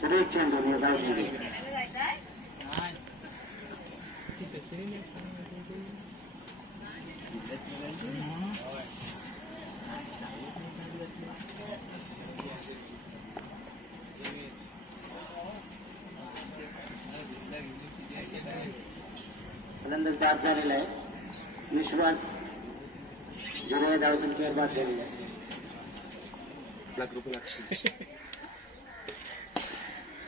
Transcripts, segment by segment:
सगळे चेंज झाली काळजी घे आनंद बाद झालेला आहे विश्वास जुन्या धावसंख्येवर बाद झालेला आहे लाख रुपये लागतील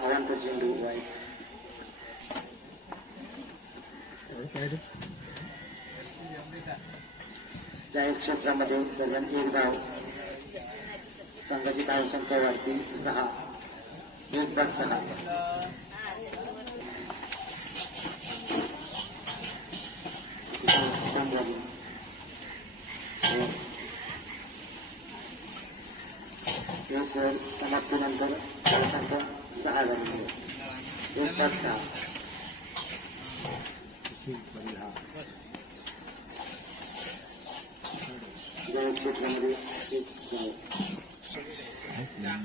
अवांतर चेंडू वाईट एवढं काय ते? जाहीर क्षेत्रामध्ये दरम्यान एक धाव संघाची धावसंख्या वाढती सहा एक बाद सहा जाहीर क्षेत्रामध्ये एक धाव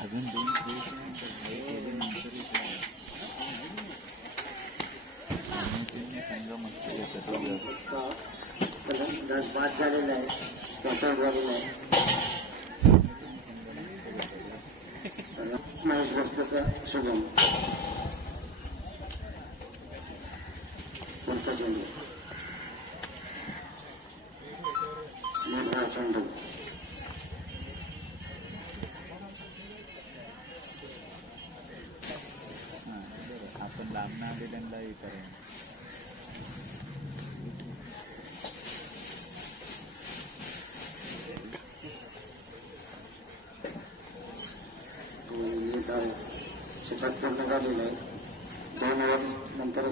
अजून दोन खेळ केल्यानंतर संघ मस्त घेतात फलंदाज बाद झालेला आहे स्वतः झालेला आहे भ्रष्टता सुगम कोणता जंगल निर्भया चंडल आपण लांब नाव दिल्यांदा विचारेन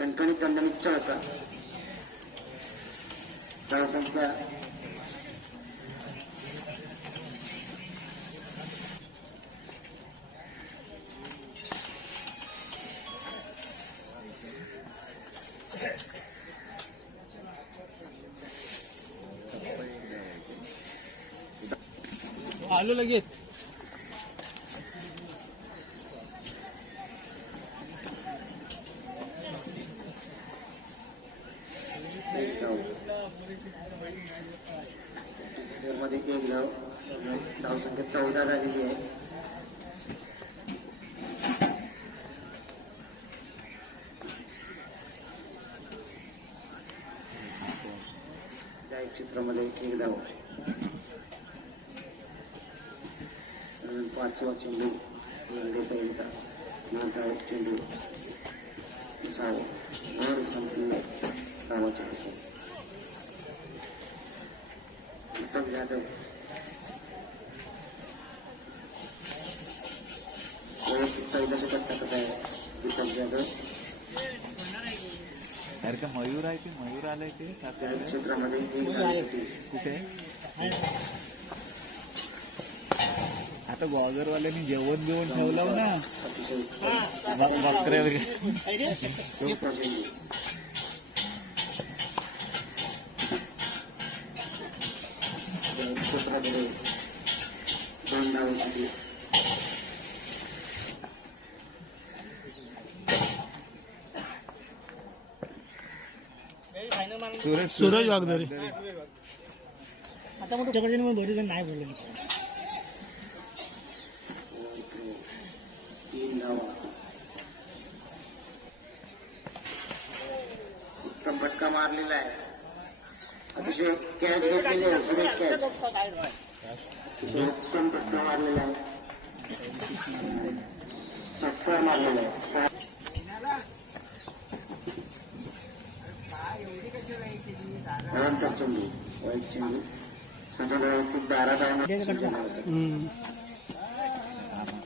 कणकणीत दंडनिच्चा होता धावसंख्या आलो लगेच एक धाव मध्ये एक धाव धावसंख्या चौदा झालेली आहे चित्रामध्ये एक धाव पाचवा चेंडू लंडे साईडचा नंतर चेंडू सहावा वर संपलेला सहावा चेंडू दीपक जाधव व्यवस्थित पहिलं षटक टाकत आहे दीपक जाधव अरे का मयूर आहे ते मयूर आलाय ते? क्षेत्रामध्ये. कुठे आता गॉगरवाल्यांनी जेवण बिवण ठेवलं ना वगैरे सूरज सूरज वागदरे. आता मोठं ज़बरदस्ती म्हणून बरेच जण नाही बोलले उत्तम फटका मारलेला आहे. अतिशय कॅच घेतलेली आहे सुरेश कॅच उत्तम फटका मारलेला आहे. सत्कार मारलेला आहे. కనిపించింది వచ్చింది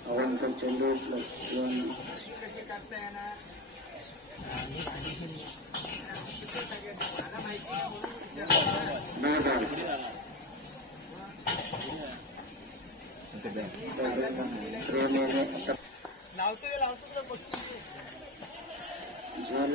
అవన్ చెల్లి लावते लावते झोल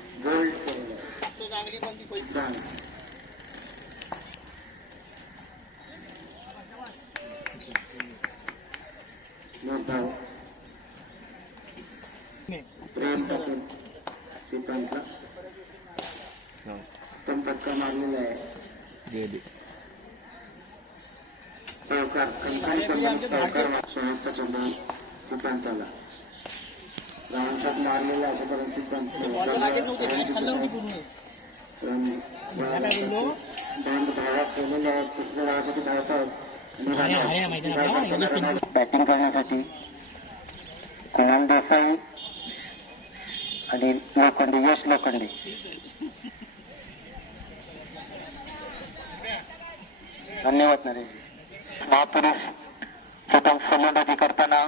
Not bad. si Pantla. Tempat kamar mulai Jadi. Saukar, kengkang kembali saukar maksudnya tercoba si Pantla. रावणशॉट मारलेला अशा श्रीकांत दोन धावा केलेल्या आहेत धावतात. बॅटिंग करण्यासाठी कुणाल देसाई आणि लोखंडे यश लोखंडे. धन्यवाद नरेश. महापुरुष प्रथम फलंदाजी करताना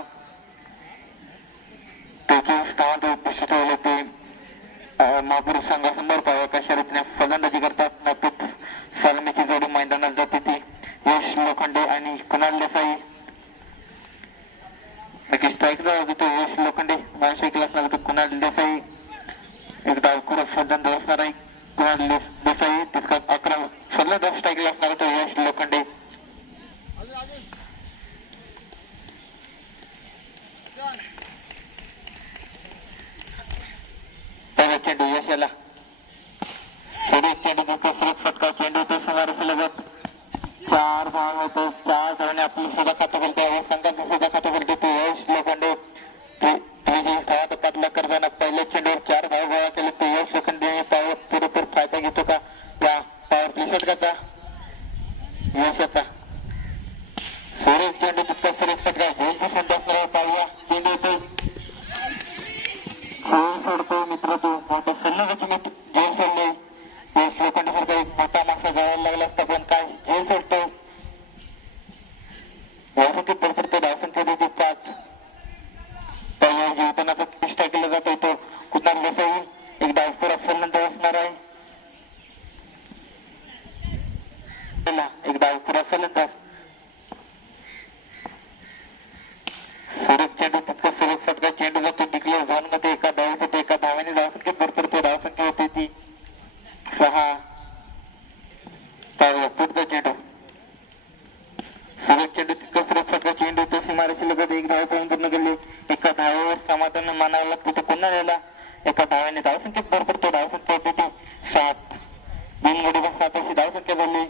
त्याचे स्थान उपस्थित ठेवले ते महापुरुष संघासमोर पाहावे एका शर्यतीने फलंदाजी करतात नक्कीच सलामीची जोडी मैदानात जाते ती. यश लोखंडे आणि कुणाल देसाई. नक्की स्ट्राईक देतो यश लोखंडे. मानसिक असणार लागतो कुणाल देसाई. एक डाव कुरप फलंदाज असणार आहे कुणाल देसाई. अकरा फलंदाज स्ट्राईकला असणार आहे यश लोखंडे पहिला चेंडू यशाला चेंडू फटका चेंडू तो सुमारे लगत. चार धाव होतो चार धावने आपली सुद्धा खातं বহুরূপে एका धाव्याने धावसंख्येत भरपूर तो धावसंख्या होती ती. सात. दोन गडी सात अशी धावसंख्या झाली.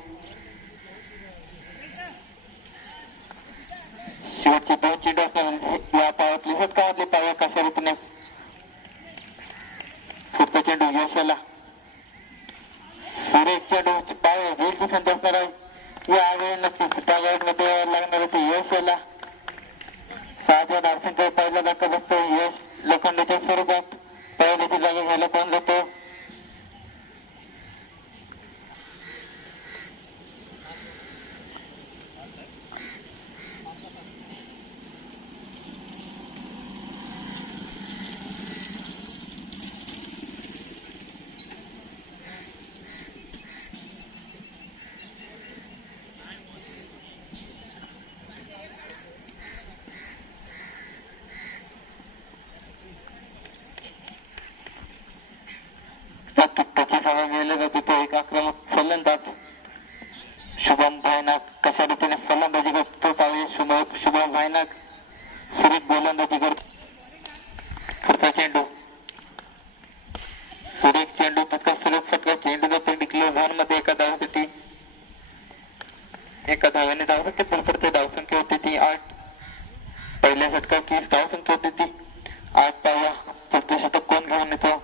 शेवटचे दोन चेंडू या पावातली षटकामधली पाव कशा रीतीने? पुढचा चेंडू यशाला. सुरेख चेंडू पाव होईल संधी असणार आहे. यावेळी नक्कीच टागाईटमध्ये लागणार होते यशाला. सहाच्या धावसंख्या पहिला धक्का बसतो यश लोखंडाच्या स्वरूपात. Pero de cumpleaños me lo conducto. पाहिलं एक आक्रमक फलंदाज शुभम भायनाक कशा रीतीने फलंदाजी करतो त्यावेळी शुभम भायनाक सुरेख गोलंदाजी करतो. पुढचा चेंडू. सुरेख चेंडू फटका सुरेख फटका चेंडूचा पेंडी क्लिअर झोनमध्ये एका धावासाठी एका धाव्याने धाव संख्या पुढे धावसंख्या होती ती आठ. पहिल्या षटकात तीस धावसंख्या होती ती. आठ पाया पुढचं शतक कोण घेऊन येतो?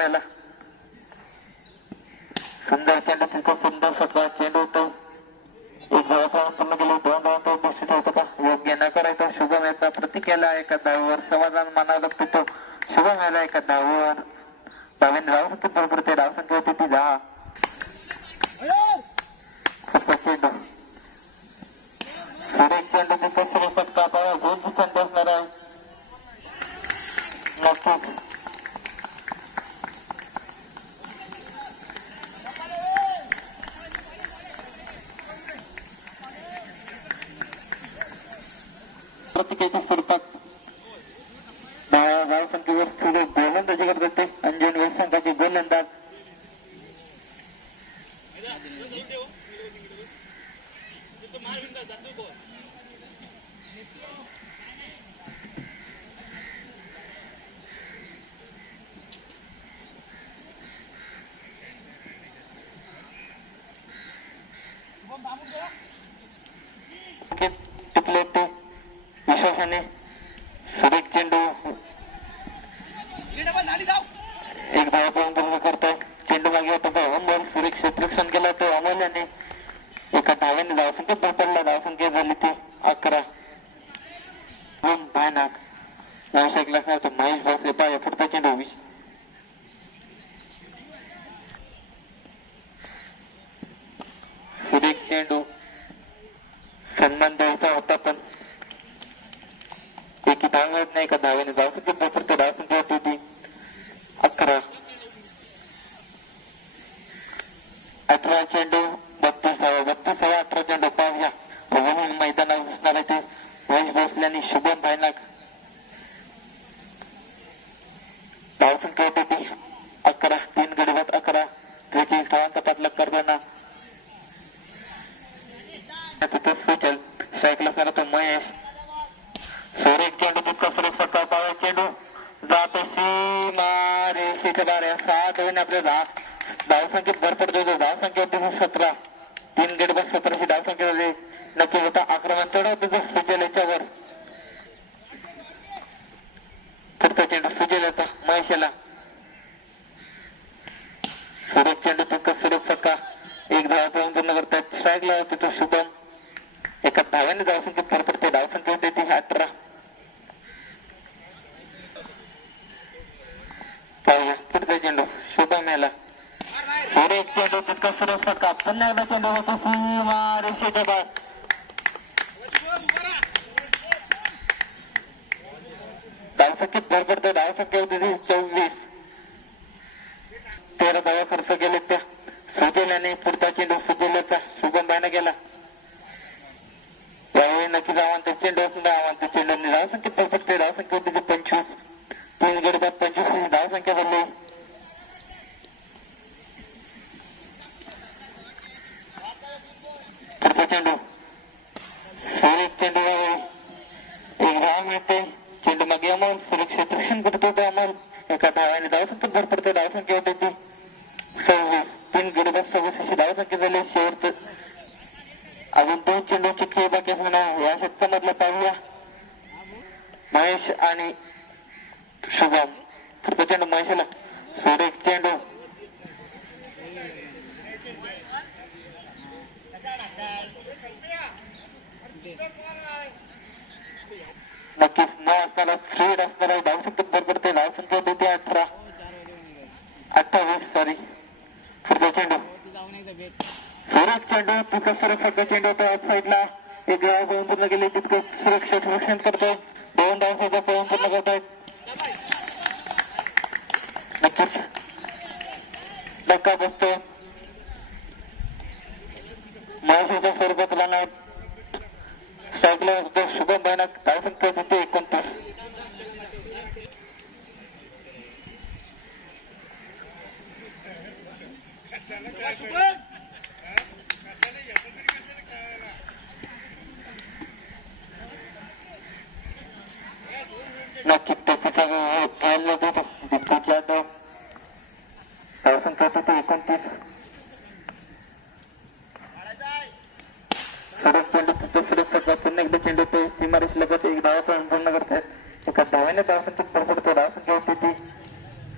याला सुंदर चेंडू तितका सुंदर फटका चेंडू होतो. एक धावा पूर्ण गेले दोन धावांचा उद्दिष्ट ठेवतो का? योग्य न करायचं शुभम याचा प्रतीकेला एका धावावर समाधान मानावं लागतो तो. शुभम याला एका धावावर धाव संख्येत बरोबर ते धाव संख्या होती ती दहा चेंडू गोलंदाजी करत होते अंजन वेल संघाचे गोलंदाज Bye, bye, पाहूया मैदानावर दिसणार आहे ते महेश भोसले आणि शुभम भायनाग धावसंख्या होती. अकरा तीन गडीबात अकरा त्रेचाळीस धावांचा पाठलाग करताना. तिथं सुचल स्ट्राईकला सर तो महेश. सुरेश चेंडू तितका सुरेख फटका पावा चेंडू जातो सीमा रेषेच्या बाऱ्या सहा धावून आपल्याला धावसंख्येत भर पडतो जो धावसंख्या होती सतरा. तीन गट बस सतराशे धावसंख्या झाली नक्की होता आक्रमण चढवतो सुजलेच्या वर पुढचा चेंडू सुजल येतो महेशाला. सुरेख चेंडू तुमचा सुरेख फटका. एक धावा पळून पूर्ण करतात. स्ट्राईकला होते तो शुभम. एका धाव्याने धावसंख्येत भर पडते धावसंख्या होते ती अठरा. पाहूया पुढचा चेंडू. शुभम याला. सुरेख चेंडू तितका सुरेख फटका. पुन्हा एकदा चेंडू होतो. सीमा रेषेच्या बाद संख्येत भर पडते डाव संख्या होती ती चौवीस तेरा दवा खर्च गेले त्या सुजल्याने पुढचा चेंडू सुजल्याचा सुगमबाईनं गेला नक्की धावान ते चेंडू असून धावान ते चेंडू डाव संख्येत भर पडते डाव संख्या होती ती पंचवीस तीन गडबात पंचवीस डाव संख्या भरली पुढचा चेंडू चेंडू एक राम मिळते चेंडू मागे अमोल सुरक्षित रक्षण करतो तो अमोल एका धावाने धावसंख्येत भर पडते धावसंख्या होते ती सव्वीस तीन गडीबाद सव्वीस अशी धावसंख्या झाली शेवट अजून दोन चेंडूचे खेळ बाकी असणार या षटकामधला पाहूया महेश आणि शुभम पुढचा चेंडू महेशला सुरेख चेंडू नक्कीच. न असताना स्पीड असणारा धावू संख्येत बरोबर ते धाव संख्या देते अठरा? अठ्ठावीस सॉरी पुढचा चेंडू. सुरेख चेंडू तितकं सुरक्षाचा चेंडू होता ऑफ साईडला एक गाव पळून पूर्ण गेले तितकं सुरक्षित रक्षण करतोय. दोन धाव सुद्धा पळून पूर्ण करतायत नक्कीच. धक्का बसतो महसूलच्या स्वरूपात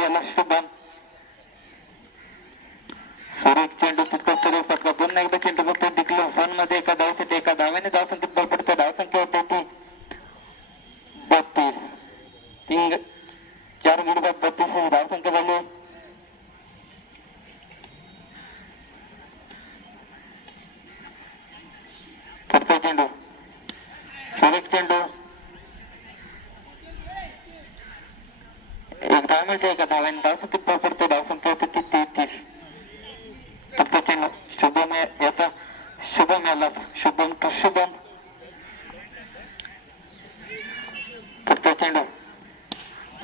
याला शुभम. सुरेश चेंडू तितका सुरेश आपला पुन्हा एकदा चेंडू बघतो डिक्लेअर फनमध्ये एखादा शुभम शुभम टू शुभम। पुढचा चेंडू।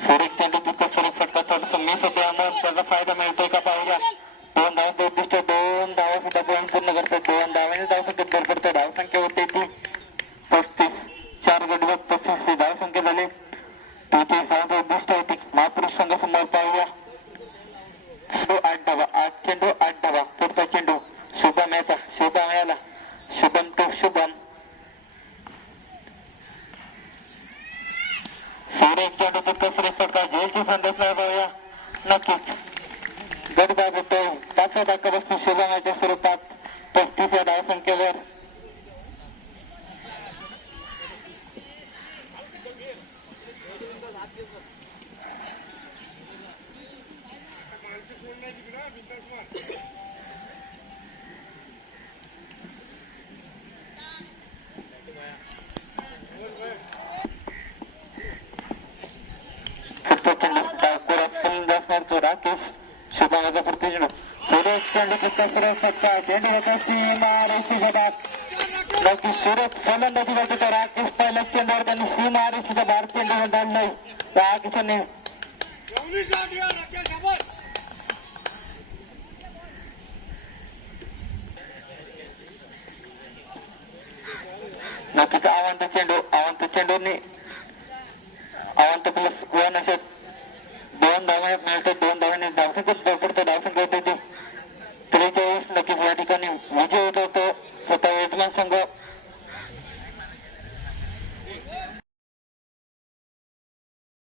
सुरेख चेंडू तिथं सुरेख फटका थोडस मिस होते त्याचा फ़ायदा मिळतोय का पाहूया. दोन धाव उद्दिष्ट, दोन धावा सुद्धा पळून पूर्ण करतात दोन धाव्याने धाव संख्येत भर पडतो धाव संख्या होते ती पस्तीस. चार धाव संख्या झाली. होती. महापुरुष संघासमोर पाहूया. चेंडू आठ धावा. आठ चेंडू, आठ धावा. पुढचा चेंडू शुभम याचा. शुभम शुभम टू शुभम. सुरेश चेंडू तितका सुरेश फटका झेलची संदेश नाही पाहूया नक्कीच. घेण्यात नक्की सुरत फलंदाजीमध्ये तर राकेश पहिल्या चेंडूवर त्यांनी सी मारे सुद्धा भारतीय चेंडूवर धाडलाय राकेशने नक्कीच आवंत चेंडू आवंत चेंडूने आवंत प्लस वन असे दोन धावा मिलते दोन धावाने धावसंख्या पकडतो धावसंख्या होते. त्रेचाळीस नक्कीच या ठिकाणी विजय होतो स्वतः यजमान संघ